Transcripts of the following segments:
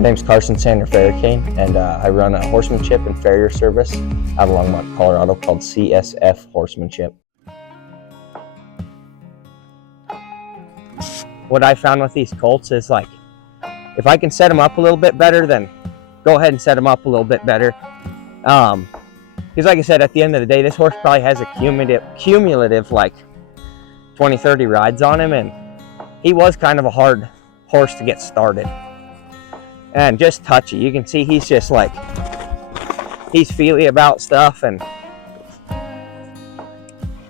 My name's Carson and I run a horsemanship and farrier service out of Longmont, Colorado called CSF Horsemanship. What I found with these colts is like, if I can set them up a little bit better, then go ahead and set them up a little bit better. Because like I said, at the end of the day, this horse probably has a cumulative like 20, 30 rides on him, and he was kind of a hard horse to get started. And just touchy. You can see he's just like, he's feely about stuff, and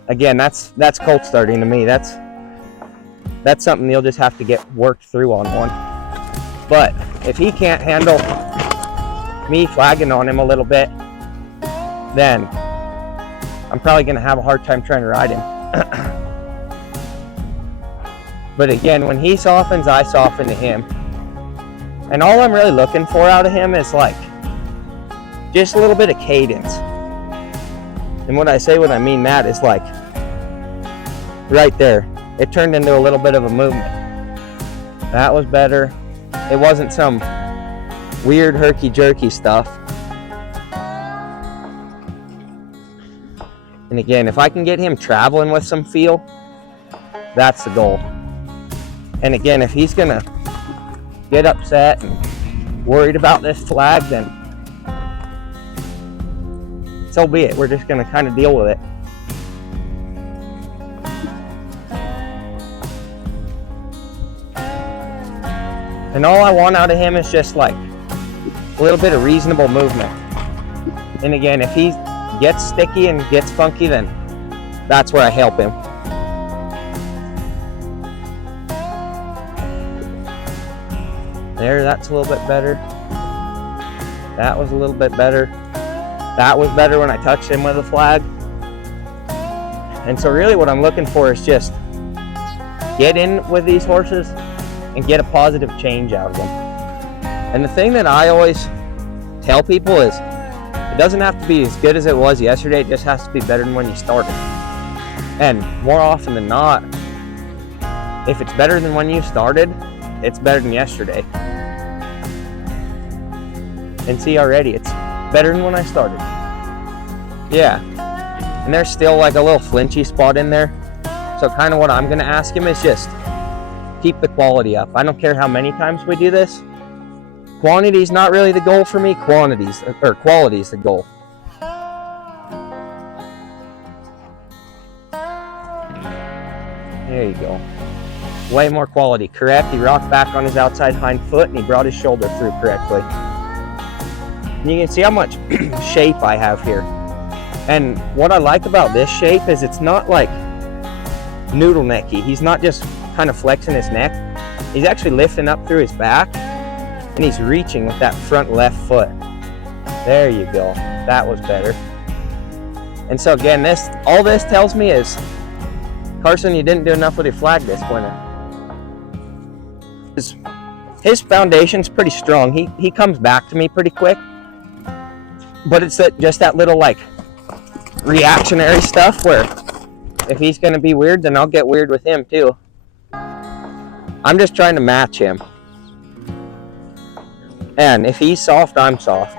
again, that's Colt Starting to me. That's something you'll just have to get worked through on one. But if he can't handle me flagging on him a little bit, then I'm probably going to have a hard time trying to ride him. But again, when he softens, I soften to him. And all I'm really looking for out of him is like just a little bit of cadence. And when I mean that is like right there. It turned into a little bit of a movement. That was better. It wasn't some weird herky-jerky stuff. And again, if I can get him traveling with some feel, that's the goal. And again, if he's gonna get upset and worried about this flag, then so be it. We're just gonna kind of deal with it. And all I want out of him is just like a little bit of reasonable movement. And again, if he gets sticky and gets funky, then that's where I help him. There, that's a little bit better. That was a little bit better. That was better when I touched him with a flag. And so really what I'm looking for is just get in with these horses and get a positive change out of them. And the thing that I always tell people is it doesn't have to be as good as it was yesterday, it just has to be better than when you started. And more often than not, if it's better than when you started, it's better than yesterday. And see already, it's better than when I started. Yeah. And there's still like a little flinchy spot in there. So kind of what I'm gonna ask him is just keep the quality up. I don't care how many times we do this. Quantity's not really the goal for me. Quality's the goal. There you go. Way more quality. Correct. He rocked back on his outside hind foot and he brought his shoulder through correctly. And you can see how much shape I have here. And what I like about this shape is it's not like noodle necky. He's not just kind of flexing his neck. He's actually lifting up through his back and he's reaching with that front left foot. There you go. That was better. And so again, all this tells me is, Carson, you didn't do enough with your flag this winter. His foundation's pretty strong. He comes back to me pretty quick. But it's just that little like reactionary stuff where if he's gonna be weird, then I'll get weird with him too. I'm just trying to match him. And if he's soft, I'm soft.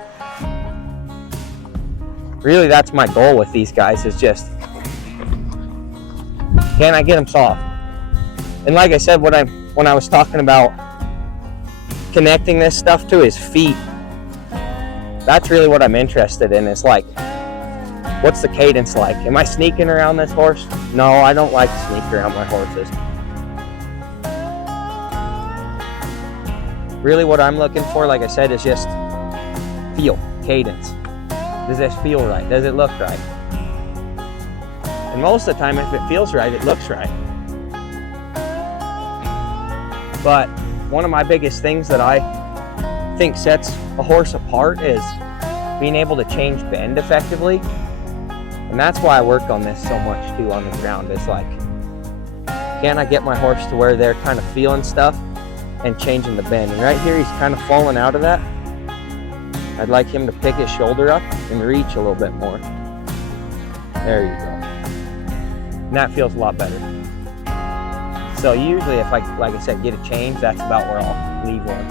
Really, that's my goal with these guys, is just, can I get him soft? And like I said, when I was talking about connecting this stuff to his feet, that's really what I'm interested in. Is like, what's the cadence like? Am I sneaking around this horse? No, I don't like to sneak around my horses. Really what I'm looking for, like I said, is just feel, cadence. Does this feel right? Does it look right? And most of the time, if it feels right, it looks right. But one of my biggest things that I think sets a horse apart is being able to change bend effectively. And that's why I work on this so much too on the ground. It's like, can I get my horse to where they're kind of feeling stuff and changing the bend? And right here, he's kind of falling out of that. I'd like him to pick his shoulder up and reach a little bit more. There you go. And that feels a lot better. So usually if I, like I said, get a change, that's about where I'll leave one.